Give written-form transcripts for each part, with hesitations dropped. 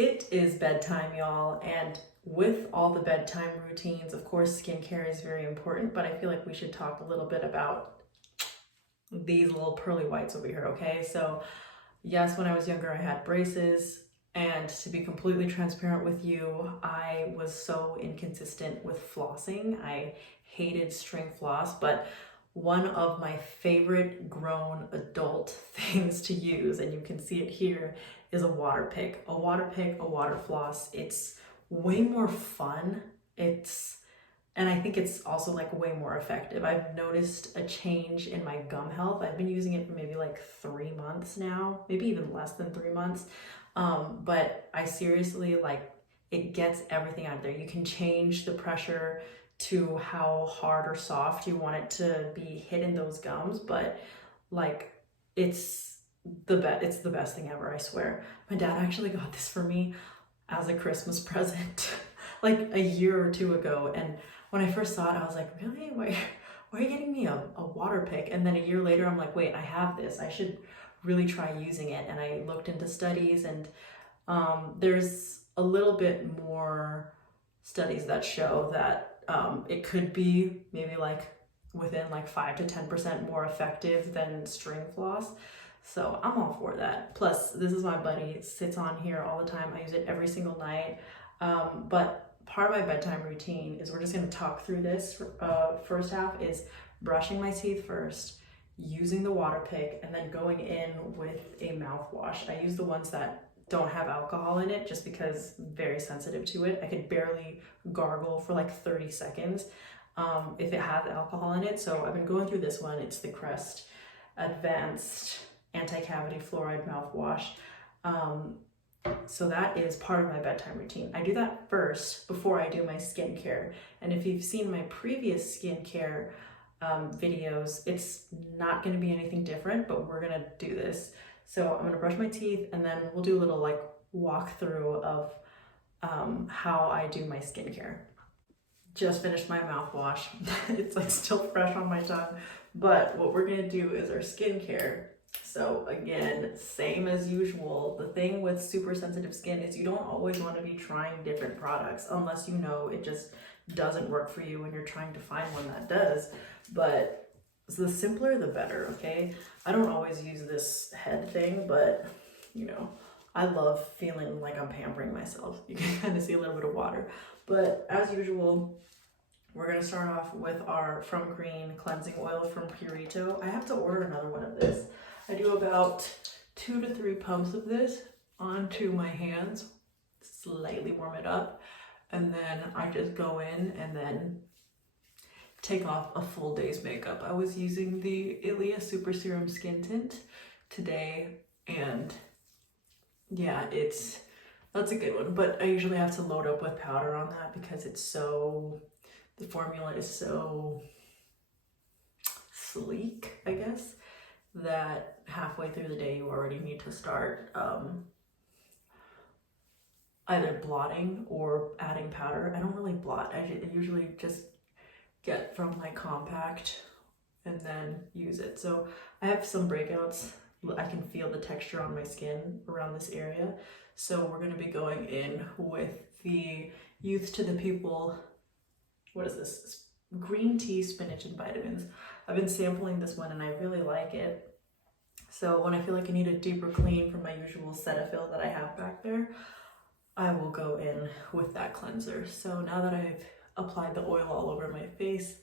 It is bedtime, y'all, and with all the bedtime routines, of course, skincare is very important, but I feel like we should talk a little bit about these little pearly whites over here, okay? So, yes, when I was younger, I had braces, and to be completely transparent with you, I was so inconsistent with flossing. I hated string floss, but one of my favorite grown adult things to use, and you can see it here, is a water pick. A water pick, a water floss. It's way more fun. And I think it's also like way more effective. I've noticed a change in my gum health. I've been using it for maybe like 3 months now, maybe even less than 3 months. But I seriously like, it gets everything out of there. You can change the pressure to how hard or soft you want it to be hitting those gums, but like it's it's the best thing ever, I swear. My dad actually got this for me as a Christmas present like a year or two ago, and when I first saw it I was like, really? Why are you getting me a water pick? And then a year later I'm like, wait, I have this, I should really try using it. And I looked into studies, and there's a little bit more studies that show that it could be maybe like within like 5 to 10% more effective than string floss. So I'm all for that. Plus, this is my buddy. It sits on here all the time. I use it every single night. But part of my bedtime routine is, we're just going to talk through this. First half is brushing my teeth first, using the water pick, and then going in with a mouthwash. I use the ones that don't have alcohol in it just because I'm very sensitive to it. I could barely gargle for like 30 seconds if it has alcohol in it. So I've been going through this one. It's the Crest Advanced Anti-Cavity Fluoride Mouthwash. So that is part of my bedtime routine. I do that first before I do my skincare. And if you've seen my previous skincare videos, it's not going to be anything different, but we're going to do this. So I'm going to brush my teeth, and then we'll do a little like walkthrough of how I do my skincare. Just finished my mouthwash. It's like still fresh on my tongue, but what we're going to do is our skincare. So again, same as usual. The thing with super sensitive skin is you don't always want to be trying different products unless you know it just doesn't work for you and you're trying to find one that does. But the simpler the better, okay? I don't always use this head thing, but you know, I love feeling like I'm pampering myself. You can kind of see a little bit of water. But as usual, we're gonna start off with our From Green cleansing oil from Purito. I have to order another one of this. I do about 2 to 3 pumps of this onto my hands, slightly warm it up, and then I just go in and then take off a full day's makeup. I was using the Ilia Super Serum Skin Tint today, and yeah, that's a good one, but I usually have to load up with powder on that because the formula is so sleek, I guess, that halfway through the day you already need to start either blotting or adding powder. I don't really blot. I usually just get from my compact and then use it. So I have some breakouts. I can feel the texture on my skin around this area. So we're going to be going in with the Youth to the People. What is this? Green tea, spinach, and vitamins. I've been sampling this one and I really like it. So when I feel like I need a deeper clean from my usual Cetaphil that I have back there, I will go in with that cleanser. So now that I've applied the oil all over my face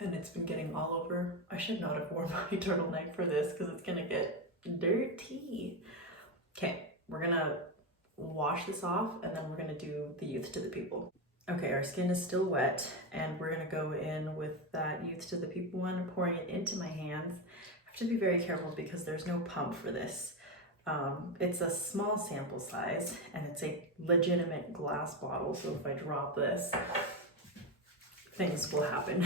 and it's been getting all over, I should not have worn my turtleneck for this because it's gonna get dirty. Okay, we're gonna wash this off and then we're gonna do the Youth to the People. Okay, our skin is still wet and we're gonna go in with that Youth to the People one, pouring it into my hands. I have to be very careful because there's no pump for this. It's a small sample size and it's a legitimate glass bottle, so if I drop this, things will happen.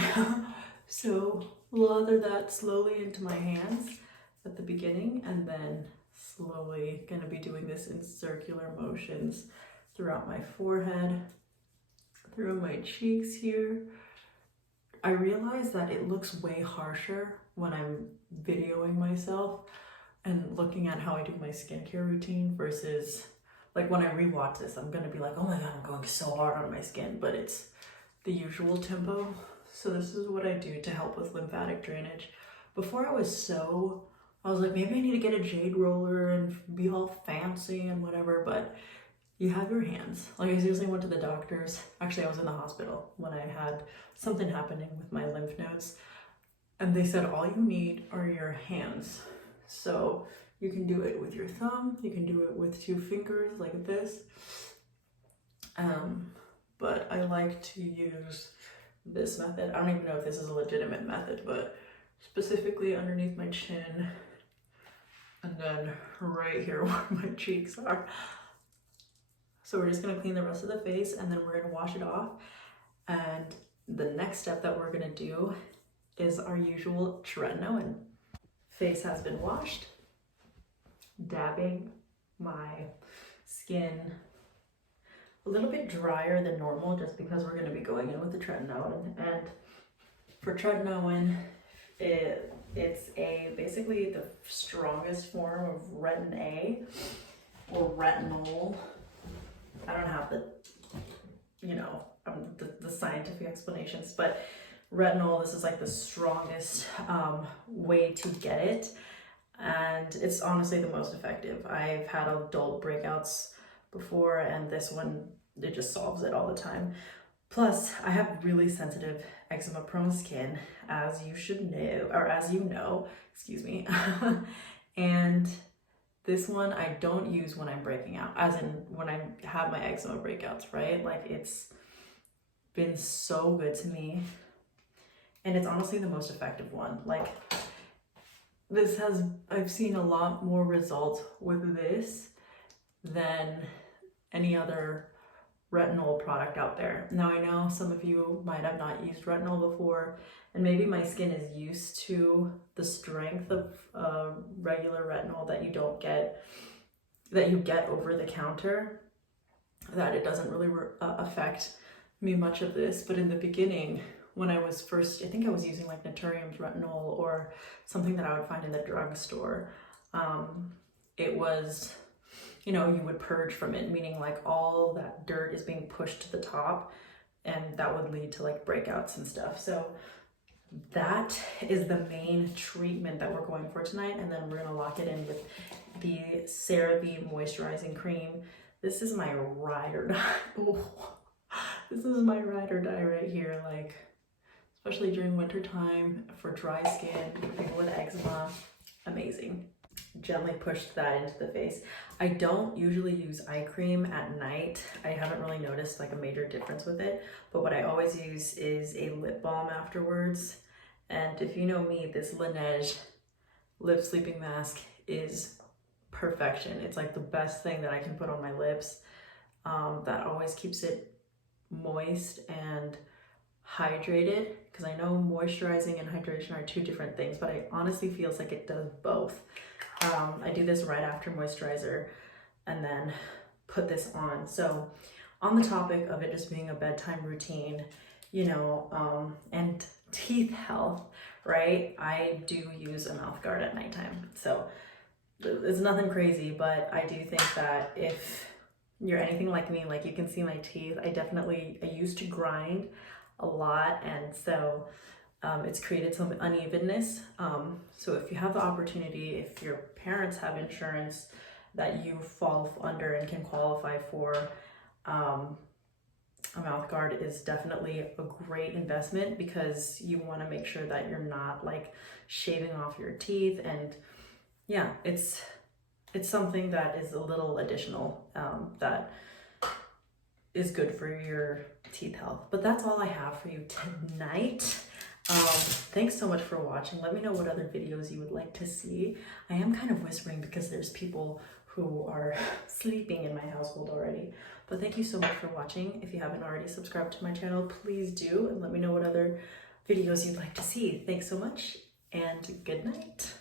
So lather that slowly into my hands at the beginning, and then slowly gonna be doing this in circular motions throughout my forehead, through my cheeks here. I realize that it looks way harsher when I'm videoing myself and looking at how I do my skincare routine versus like when I rewatch this, I'm gonna be like, oh my god, I'm going so hard on my skin, but it's the usual tempo. So this is what I do to help with lymphatic drainage. Before I was like, maybe I need to get a jade roller and be all fancy and whatever, but you have your hands. Like I seriously went to the doctors. Actually, I was in the hospital when I had something happening with my lymph nodes, and they said all you need are your hands. So you can do it with your thumb, you can do it with 2 fingers like this. But I like to use this method. I don't even know if this is a legitimate method, but specifically underneath my chin and then right here where my cheeks are. So we're just gonna clean the rest of the face and then we're gonna wash it off. And the next step that we're gonna do is our usual tretinoin. Face has been washed, dabbing my skin a little bit drier than normal just because we're going to be going in with the tretinoin. And for tretinoin, it's basically the strongest form of retin A or retinol. I don't have the scientific explanations, but retinol, this is like the strongest way to get it, and it's honestly the most effective. I've had adult breakouts before, and this one, it just solves it all the time. Plus, I have really sensitive eczema prone skin, as you should know, or as you know, excuse me. And this one I don't use when I'm breaking out, as in when I have my eczema breakouts, right? Like, it's been so good to me. And it's honestly the most effective one. Like, I've seen a lot more results with this than any other retinol product out there. Now, I know some of you might have not used retinol before, and maybe my skin is used to the strength of regular retinol that you get over the counter, that it doesn't really affect me much of this. But in the beginning, when I was first, I think I was using like Naturium's retinol or something that I would find in the drugstore. It was, you would purge from it, meaning like all that dirt is being pushed to the top, and that would lead to like breakouts and stuff. So that is the main treatment that we're going for tonight. And then we're gonna lock it in with the Syrupy Moisturizing Cream. This is my ride or die. Oh, this is my ride or die right here. Like, especially during winter time, for dry skin, for people with eczema, amazing. Gently pushed that into the face. I don't usually use eye cream at night. I haven't really noticed like a major difference with it, but what I always use is a lip balm afterwards. And if you know me, this Laneige lip sleeping mask is perfection. It's like the best thing that I can put on my lips. That always keeps it moist and hydrated, because I know moisturizing and hydration are 2 different things, but it honestly feels like it does both. I do this right after moisturizer and then put this on. So on the topic of it just being a bedtime routine, and teeth health, right? I do use a mouth guard at nighttime. So it's nothing crazy, but I do think that if you're anything like me, like you can see my teeth, I used to grind a lot, and so it's created some unevenness. So if you have the opportunity, if your parents have insurance that you fall under and can qualify for, a mouth guard is definitely a great investment, because you want to make sure that you're not like shaving off your teeth. And yeah, it's something that is a little additional that is good for your teeth health. But that's all I have for you tonight. Thanks so much for watching. Let me know what other videos you would like to see. I am kind of whispering because there's people who are sleeping in my household already. But thank you so much for watching. If you haven't already subscribed to my channel, please do, and let me know what other videos you'd like to see. Thanks so much, and good night.